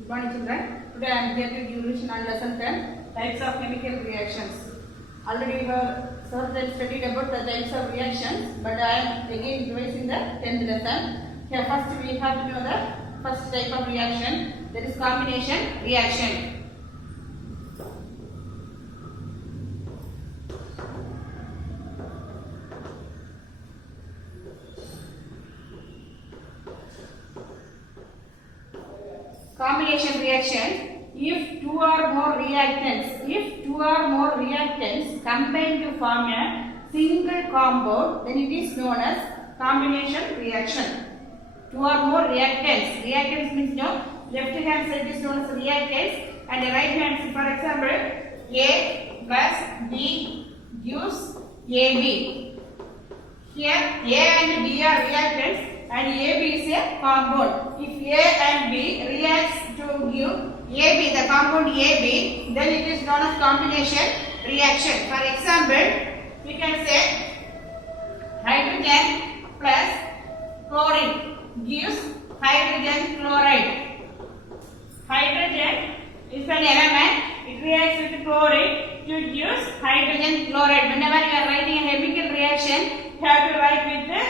Good morning children. Today I am here to give revision on lesson 10 types of chemical reactions. Already we have studied about the types of reactions, but I am again revising the 10th lesson. Here first we have to know the first type of reaction, that is combination reaction. Combination reaction, if two or more reactants combine to form a single compound, then it is known as combination reaction. Two or more reactants means no, left hand side is known as reactants and the right hand side, for example, A plus B gives AB. Here A and B are reactants and AB is a compound. If A and B reacts to give AB, the compound AB, then it is known as combination reaction. For example, we can say hydrogen plus chlorine gives hydrogen chloride. Hydrogen is an element, it reacts with chlorine to give hydrogen chloride. Whenever you are writing a chemical reaction, you have to write with the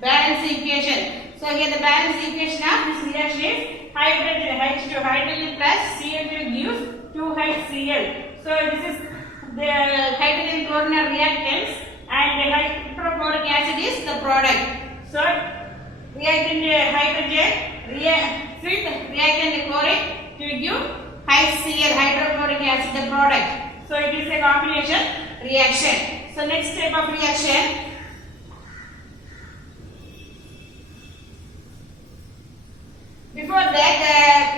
balance equation. So here the balance equation of this reaction is hydrogen H2 hydrogen plus Cl2 gives 2HCl. So this is the hydrogen chlorine reactants and the hydrochloric acid is the product. So reactant hydrogen reactant chlorine to give HCl hydrochloric acid the product. So it is a combination reaction. So next type of reaction, before that, the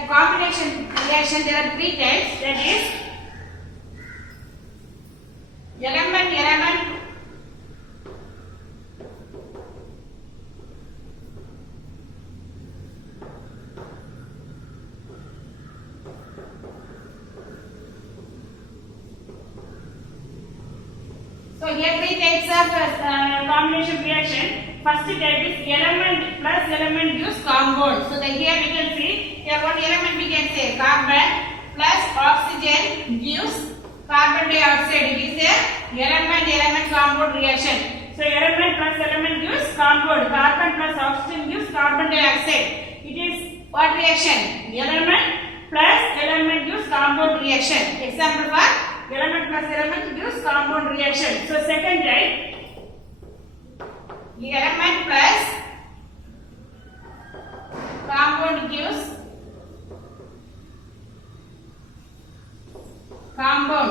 combination reaction, there are three types, that is element So here three types of combination reaction. First type is element plus element gives compound. So here we can see, here one element we can say carbon plus oxygen gives carbon dioxide. It is a element compound reaction. So element plus element gives compound. Carbon plus oxygen gives carbon dioxide. It is what reaction? Element plus element gives compound reaction. Example for element plus element gives compound reaction. So second type, element plus compound gives compound.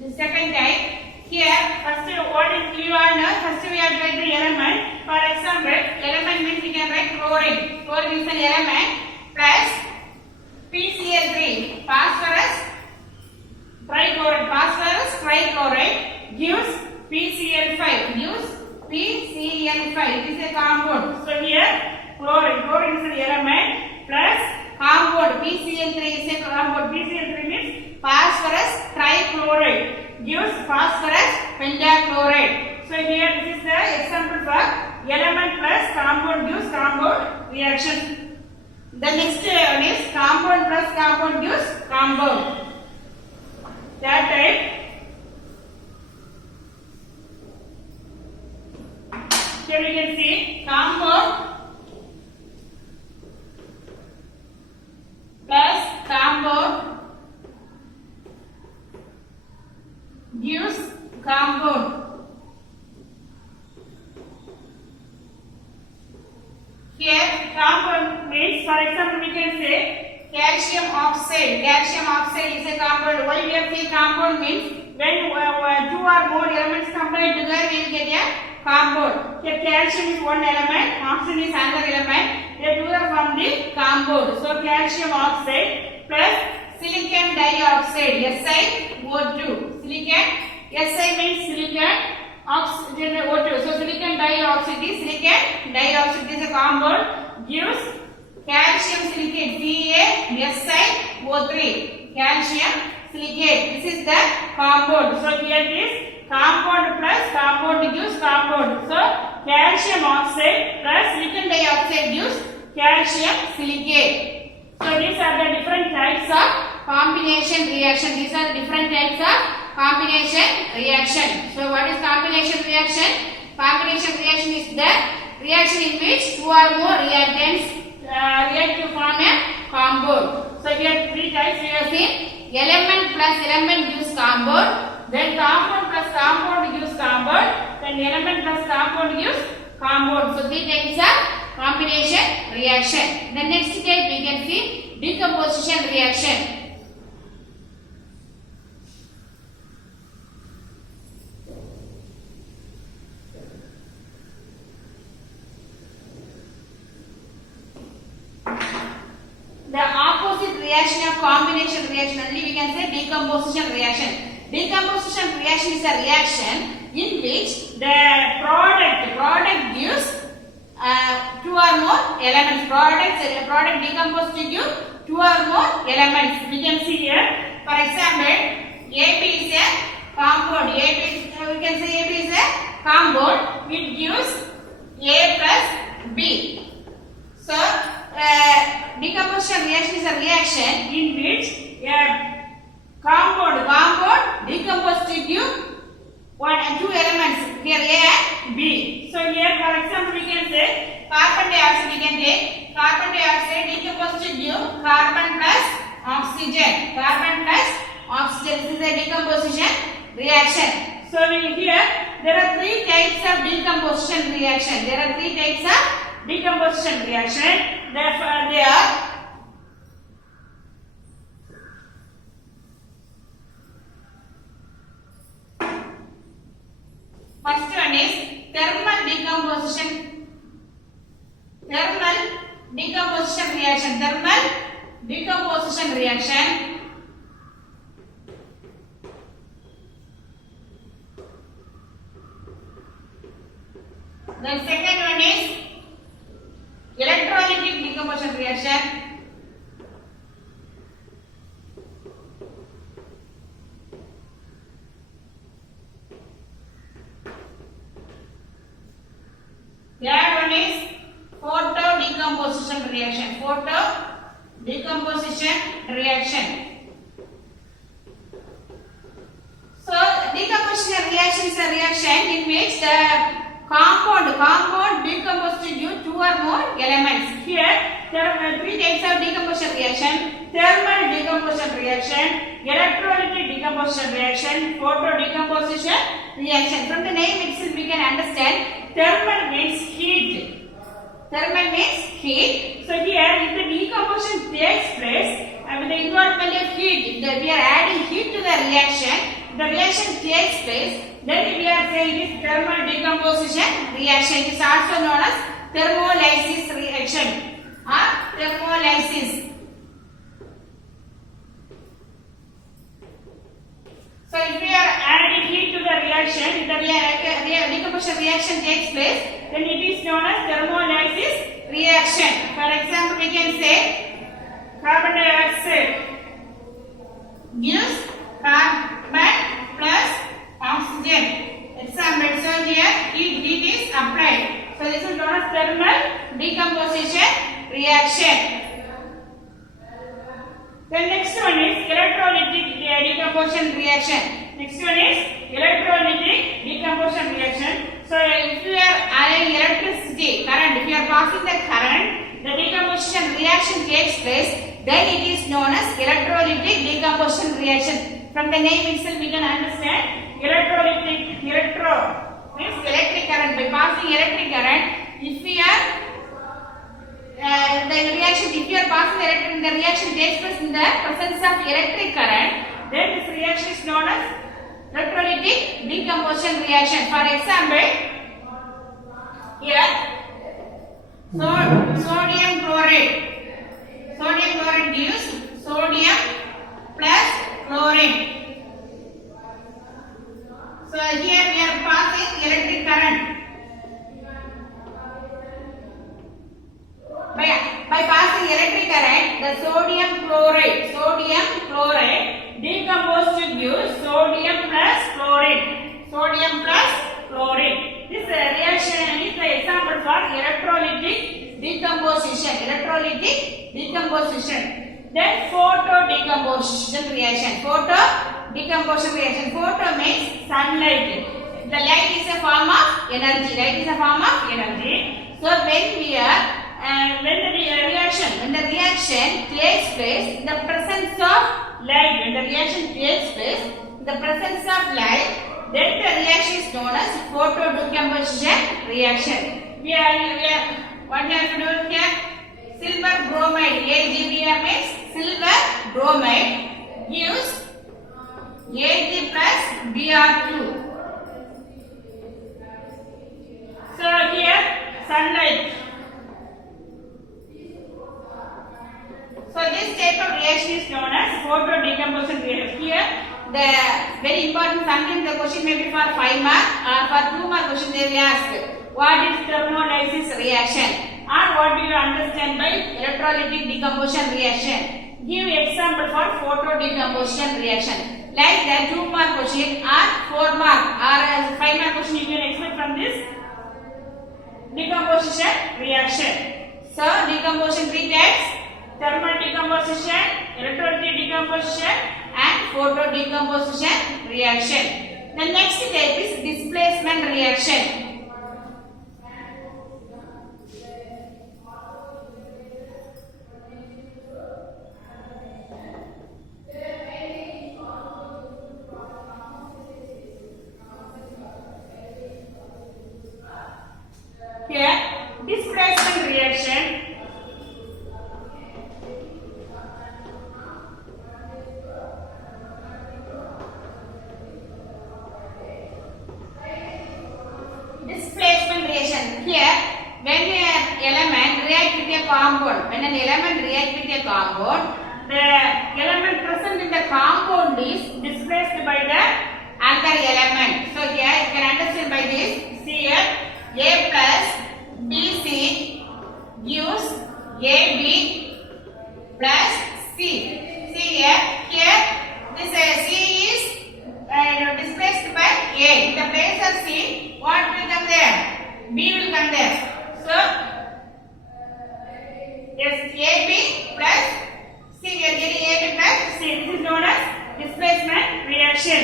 The second type, here first what is we all know, first we have to write the element. For example, element means we can write chlorine. Chlorine is an element plus PCl3, phosphorus trichloride gives PCl5, it is a compound. So here chlorine is an element plus compound PCl3 is a compound. PCl3 means phosphorus trichloride gives phosphorus pentachloride. So here this is the example for element plus compound gives compound reaction. The next one is compound plus compound gives compound. That type, here we can see compound plus compound gives compound. Here compound means, for example, we can say calcium oxide. Calcium oxide is a compound. Why we have three compound means when two or more elements combine together we will get a compound. Here calcium is one element, oxygen is another element. They together form the compound. So calcium oxide plus silicon dioxide, SiO2. Si means silicon, oxygen O2. So silicon dioxide is a compound gives calcium silicate, CaSiO3. Calcium silicate. This is the compound. So here it is compound plus compound gives compound. So calcium oxide plus silicon dioxide gives calcium silicate. So these are the different types of combination reaction. These are the different types of combination reaction. So what is combination reaction? Combination reaction is the reaction in which two or more reactants react to form a compound. So here three types we have seen. Element plus element gives compound. Then compound plus compound gives compound. Then element plus compound gives compound. So three types of combination reaction. The next type we can see decomposition reaction. The opposite reaction of combination reaction only we can say decomposition reaction. Decomposition reaction is a reaction in which the product gives two or more elements. Product decomposed to give two or more elements. We can see here. For example, AB is a compound. We can say AB is a compound. It gives A plus B. So decomposition reaction is a reaction in which a compound decomposed to give one and two elements, here A and B. So here for example we can say carbon dioxide, we can take carbon dioxide decomposed to give carbon plus oxygen. This is a decomposition reaction. So here there are three types of decomposition reaction. Therefore they are first one is thermal decomposition reaction. The second one is electrolytic decomposition reaction. Third one is photo decomposition reaction. So decomposition reaction is a reaction in which the compound decomposed to give two or more elements. Here there are three types of decomposition reaction: thermal decomposition reaction, electrolytic decomposition reaction, photo decomposition reaction. From the name itself we can understand thermal means heat. So here if the decomposition takes place with the involvement of heat, if we are adding heat to the reaction takes place, then we are saying it is thermal decomposition reaction. It is also known as thermolysis reaction or thermolysis. So if we are adding heat to the reaction, the decomposition reaction takes place, then it is known as thermolysis reaction. For example, we can say carbon dioxide gives carbon plus oxygen. Example, so here heat is applied. So this is known as thermal decomposition reaction. The next one is electrolytic decomposition reaction. So if you are adding electricity current, if you are passing the current, the decomposition reaction takes place, then it is known as electrolytic decomposition reaction. From the name itself we can understand electrolytic. Electro means electric current. By passing electric current, if we are if you are passing the reaction takes place in the presence of electric current, then this reaction is known as electrolytic decomposition reaction. For example, here sodium chloride gives sodium plus chlorine. So here we are passing electric current. By passing electric current, the sodium chloride decomposed to give sodium plus chlorine. This reaction is the example for electrolytic decomposition, electrolytic decomposition. Then photo decomposition reaction. Photo decomposition reaction. Photo means sunlight. The light is a form of energy. Light is a form of energy. So when the reaction takes place in the presence of light, when the reaction takes place in the presence of light, then the reaction is known as photo decomposition reaction. What we have to do here? Silver bromide. AgBr means silver bromide gives Ag plus Br2. So here sunlight. So this type of reaction is known as photo decomposition reaction. Here the very important, sometimes the question may be for 5 mark or for 2 mark question they will ask what is thermolysis reaction or what do you understand by electrolytic decomposition reaction. Give example for photo decomposition reaction. Like the 2 mark question or 4 mark or 5 mark question you can expect from this decomposition reaction. So decomposition 3 types: thermal decomposition, electrolytic decomposition and photo decomposition reaction. The next type is displacement reaction. Here displacement reaction. Displacement reaction. Here, when an element react with a compound, the element present in the compound is displaced by the another element. So here you can understand by this. See here, A plus BC gives AB plus C. See here, this C is displaced by A. In the place of C, what will come there? B will come there. So, yes, AB plus C. We are getting AB plus C. This is known as displacement reaction.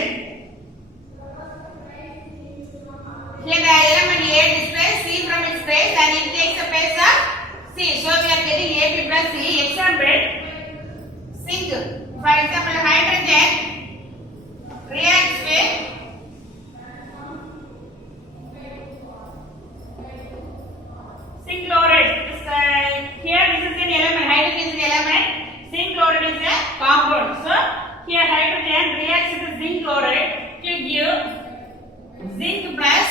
Here the element A displaces C from its place and it takes the place of C. So, we are getting AB plus C. Example, zinc. For example, hydrogen reacts with zinc chloride. Here this is an element, hydrogen is an element, zinc chloride is a compound. So here hydrogen reacts with zinc chloride to give zinc plus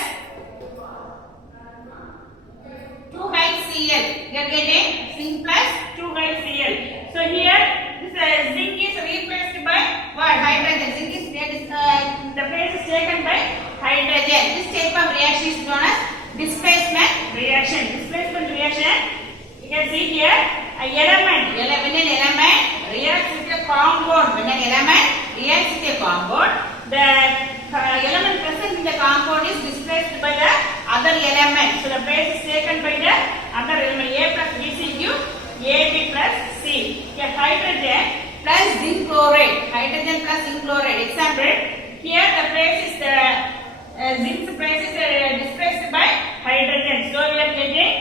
2HCl. You are getting zinc plus 2HCl. So here this zinc is replaced by what? Hydrogen. Zinc is the place is taken by hydrogen. This type of reaction is known as displacement reaction. Displacement reaction, you can see here a element. When an element reacts with a compound, the element present in the compound is displaced by the other element. So the place is taken by the other element. A plus BC gives AB plus C. Here hydrogen plus zinc chloride. Example, here the place is zinc place is displaced by hydrogen. So we are getting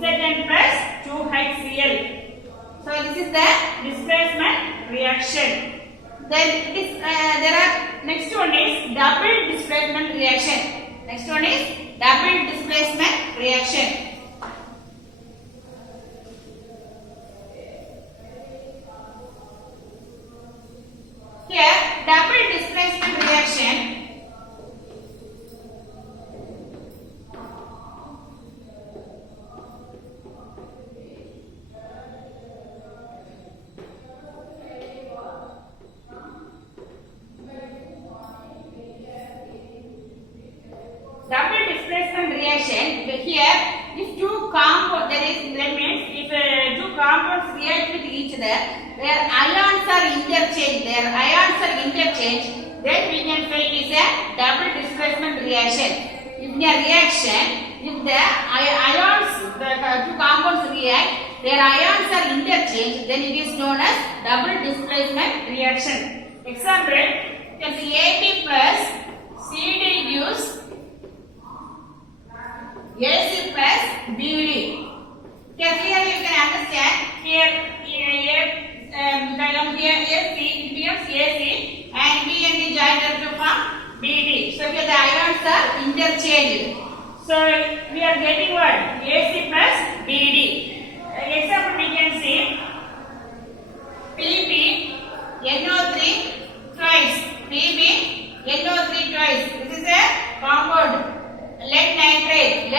Zn plus 2HCl. So this is the displacement reaction. Then there are next one is double displacement reaction. Here double displacement reaction. Double displacement reaction. Here, if two compounds, that means if two compounds react with each other, their ions are interchanged. Then we can say it is a double displacement reaction. If the reaction, if the ions, the two compounds react. react, their ions are interchanged, then it is known as double displacement reaction. Example, can see AB plus CD gives AC plus BD. Okay, clearly you can understand here AC becomes AC and B and D joined to form BD. So here the ions are interchanged. So we are getting what? AC plus BD. Example we can see PB NO3 twice. PB NO3 twice. This is a compound. Lead nitrate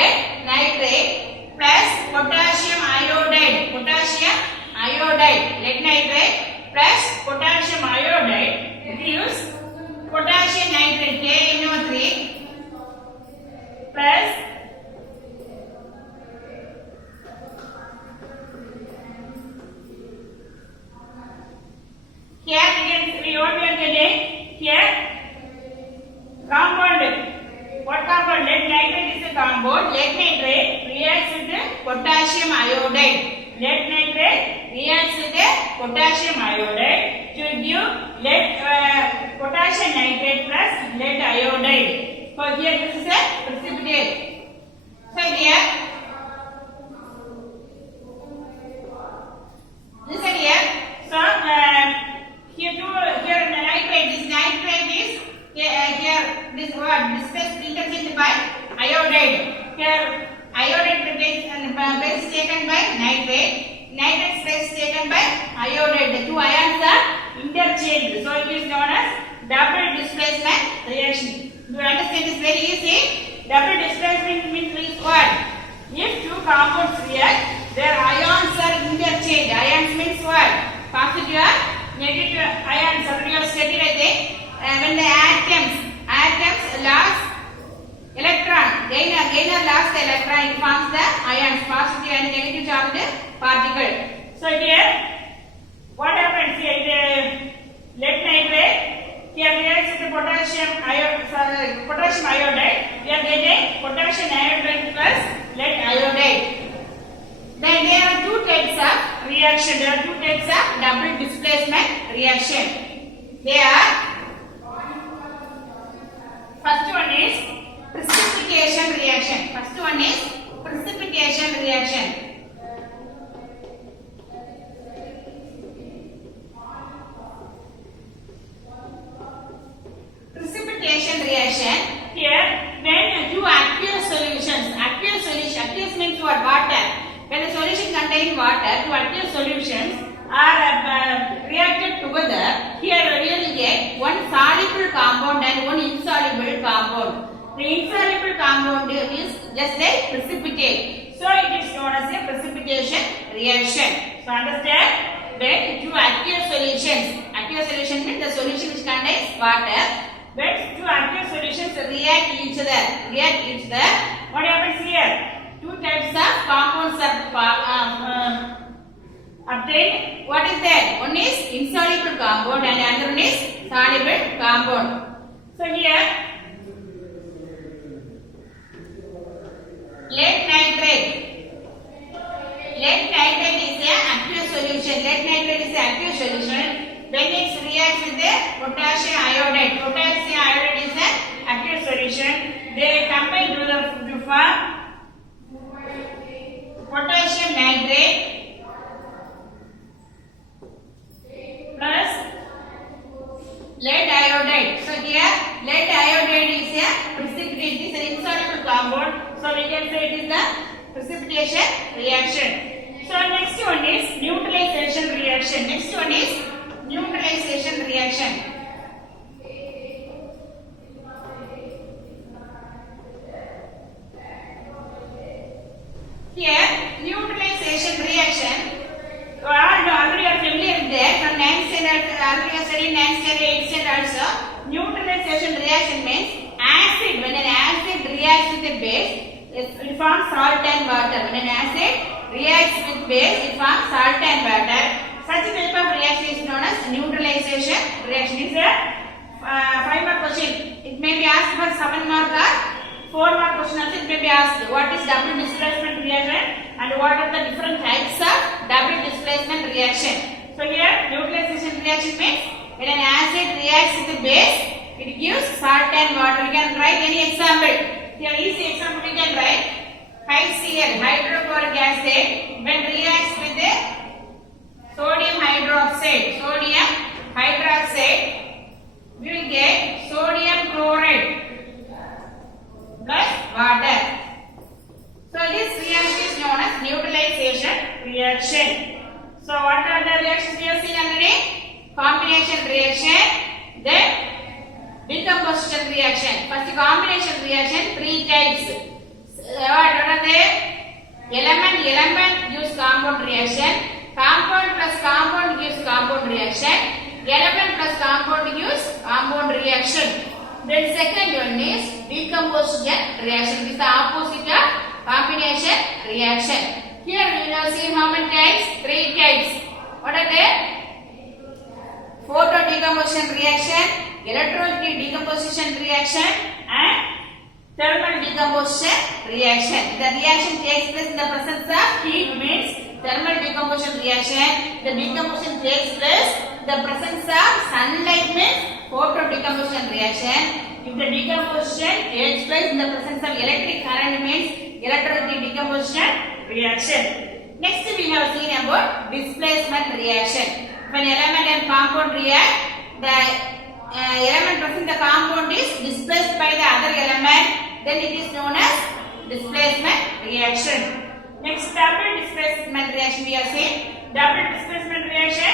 plus potassium iodide. Potassium iodide. Lead nitrate plus potassium iodide gives potassium nitrate KNO3 plus here we what we are getting here compound. What compound? Lead nitrate is a compound. Lead nitrate reacts with the potassium iodide. Lead nitrate reacts with the potassium iodide to give lead potassium nitrate plus lead iodide. So here this is a precipitate. So here listen here. So here the nitrate. This nitrate is here this word displaced interchanged by iodide. Here iodide place is taken by nitrate. Nitrate place is taken by iodide. The two ions are interchanged. So it is known as double displacement reaction. You understand this very easy. Double displacement means what? If two compounds react, their ions are interchanged. Ions means what? Positive or negative ions. Already you have studied, I think. When the atoms lost electron, gainer lost the electron, it forms the ions, positive and negative charged particle. So here, what happens here? The lead nitrate here reacts with the potassium iodide. We are getting potassium iodide plus lead iodide. Then there are two types of reaction. There are two types of double displacement reaction. They are. First one is precipitation reaction. First one is precipitation reaction. Precipitation reaction. Here, when two aqueous solutions, aqueous means what? Water. When the solution contains water, two aqueous solutions are reacted together. Here we will get one soluble compound and one insoluble compound. The insoluble compound is just a precipitate. So it is known as a precipitation reaction. So understand, when two aqueous solution means the solution which contains water. When two aqueous solutions react each other, what happens here? Two types of compounds are obtained. What is that? One is insoluble compound and another one is soluble compound. So here lead nitrate is an aqueous solution. Lead nitrate is an aqueous solution. When it reacts with the potassium iodide is an aqueous solution. They combine to form potassium nitrate plus lead iodide. So here lead iodide is a precipitate. It is an insoluble compound. So we can say it is the precipitation reaction. So next one is neutralization reaction. Next one is neutralization reaction. Here neutralization reaction. Already are familiar with that from 9th standard. Already are studying 9th standard, 8th standard also. Neutralization reaction means acid. When an acid reacts with a base, it forms salt and water. When an acid reacts with base, it forms salt and water. Such a type of reaction is known as neutralization reaction. It's a 5-mark question. It may be asked for 7 mark or 4-mark question also it may be asked. What is double displacement reaction and what are the different types of double displacement reaction? So here neutralization reaction means when an acid reacts with a base, it gives salt and water. You can write any example. Here easy example you can write. HCl, hydrochloric acid, when reacts with a sodium hydroxide, we will get sodium chloride plus water. So this reaction is known as neutralization reaction. So what are the reactions we have seen already? Combination reaction, then decomposition reaction. First combination reaction, 3 types. What are they? Element gives compound reaction. Compound plus compound gives compound reaction. Element plus compound gives compound reaction. Then second one is decomposition reaction. This is the opposite of combination reaction. Here we have seen how many types? 3 types. What are they? Photo decomposition reaction, electrolytic decomposition reaction, and thermal decomposition reaction. The reaction takes place in the presence of heat means thermal decomposition reaction. The decomposition takes place in the presence of sunlight means photo decomposition reaction. If the decomposition takes place in the presence of electric current means electrolytic decomposition reaction. Next we have seen about displacement reaction. When element and compound react, the element present in the compound is displaced by the other element, then it is known as displacement reaction. Next, double displacement reaction we have seen. Double displacement reaction,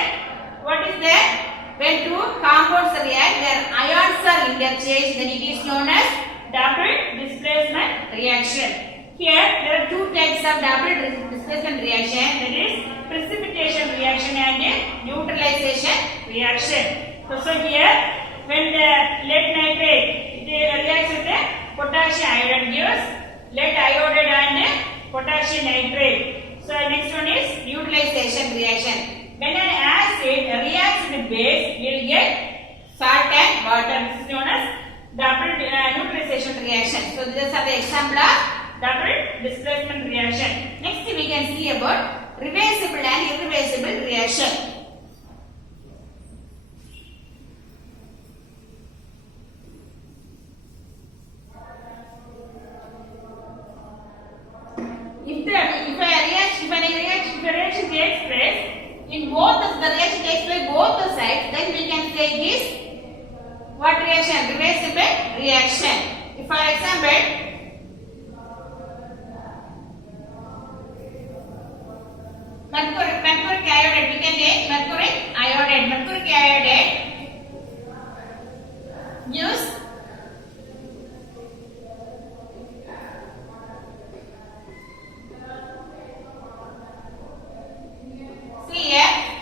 what is that? When two compounds react, their ions are interchanged, then it is known as double displacement reaction. Here there are 2 types of double displacement reaction, that is precipitation reaction and neutralization reaction. So here when the lead nitrate reacts with the potassium iodide gives lead iodide and potassium nitrate. So next one is neutralization reaction. When an acid reacts with base, we will get salt and water. This is known as double neutralization reaction. So these are the example of double displacement reaction. Next we can see about reversible and irreversible reaction. If a reaction takes place in both the reaction takes place both the sides, then we can say this what reaction? Reversible reaction. If for example mercuric iodide, we can take mercuric iodide. Mercuric iodide gives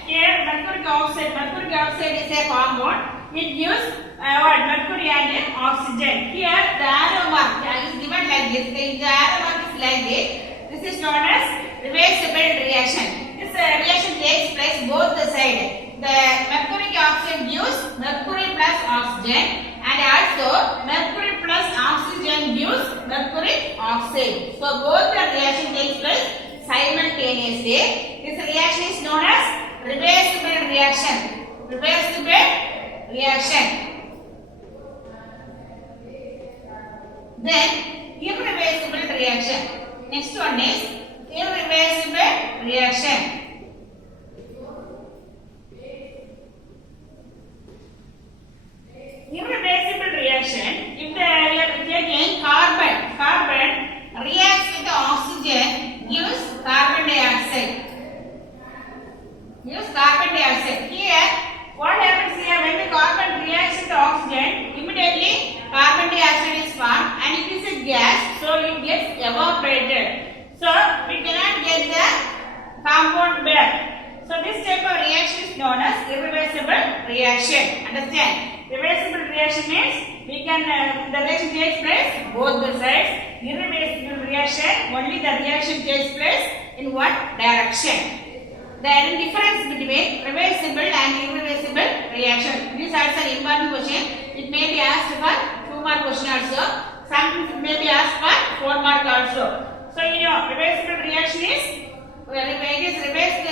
here mercuric oxide. Mercuric oxide is a compound. It gives mercury and oxygen. Here the arrow mark is given like this. The arrow mark is like this. This is known as reversible reaction. This reaction takes place both the sides. The mercuric oxide gives mercury plus oxygen, and also mercury plus oxygen gives mercuric oxide. So both the reaction takes place simultaneously. This reaction is known as reversible reaction. Reversible reaction. Then irreversible reaction. Next one is irreversible reaction. Irreversible reaction, if we are taking carbon reacts with the oxygen, gives carbon dioxide. Here, what happens here when the carbon reacts with the oxygen? Immediately, carbon dioxide is formed, and it is a gas, so it gets evaporated. So we cannot get the compound back. So this type of reaction is known as irreversible reaction. Understand? Reversible reaction means we can the reaction takes place both the sides. Irreversible reaction, only the reaction takes place in one direction. There is difference between reversible and irreversible reaction. This is also an important question. It may be asked for 2 mark question also. some may be asked for 4 mark also. So you know reversible reaction is it is reversed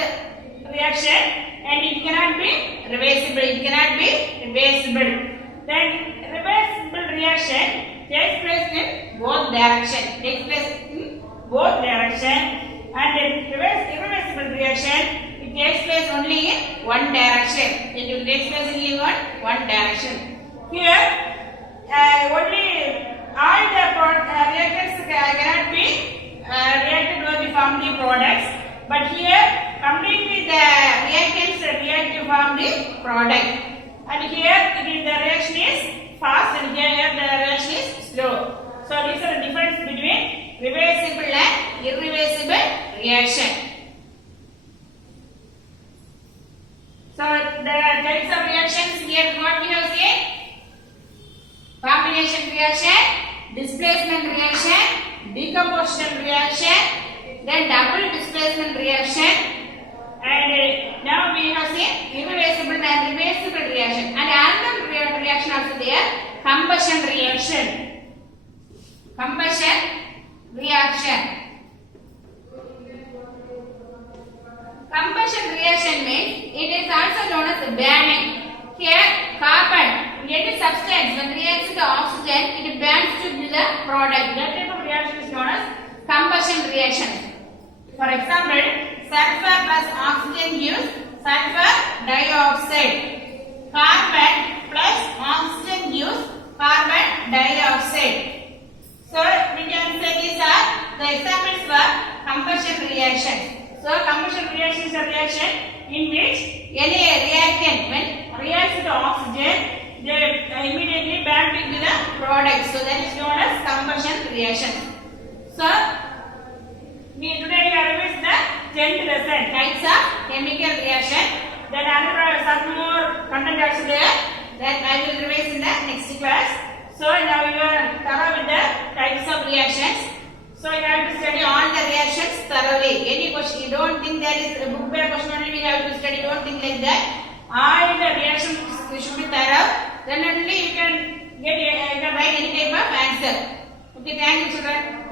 reaction and it cannot be reversible. It cannot be reversible. Then reversible reaction takes place in both direction. Takes place in both direction. And the irreversible reaction it takes place only in one direction. It will take place only in one direction. Here only all the reactants cannot be reacted to form the products, but here completely the reactants react to form the product. And here the reaction is fast and here the reaction is slow. So these are the difference between reversible and irreversible reaction. So the types of reactions here what we have seen: combination reaction, displacement reaction, decomposition reaction, then double displacement reaction, and now we have seen irreversible and reversible reaction. And another reaction also there, combustion reaction. Combustion reaction. Combustion reaction means it is also known as burning. Here carbon, any substance when reacts with the oxygen, it burns to be the product. That type of reaction is known as combustion reaction. For example, sulfur plus oxygen gives sulfur dioxide. Carbon plus oxygen gives carbon dioxide. So we can say these are the examples for combustion reaction. So combustion reaction is a reaction in which any reactant when reacts with oxygen, they immediately burn into the product. So that is known as combustion reaction. So today we are reviewing the 10th lesson, types of chemical reaction. Then another some more content also there that I will revise in the next class. So now you are thorough with the types of reactions. So you have to study all the reactions thoroughly. Any question you don't think that is a book based question only we have to study. Don't think like that. All the reactions should be thorough. Then only you can write any type of answer. Okay, thank you children.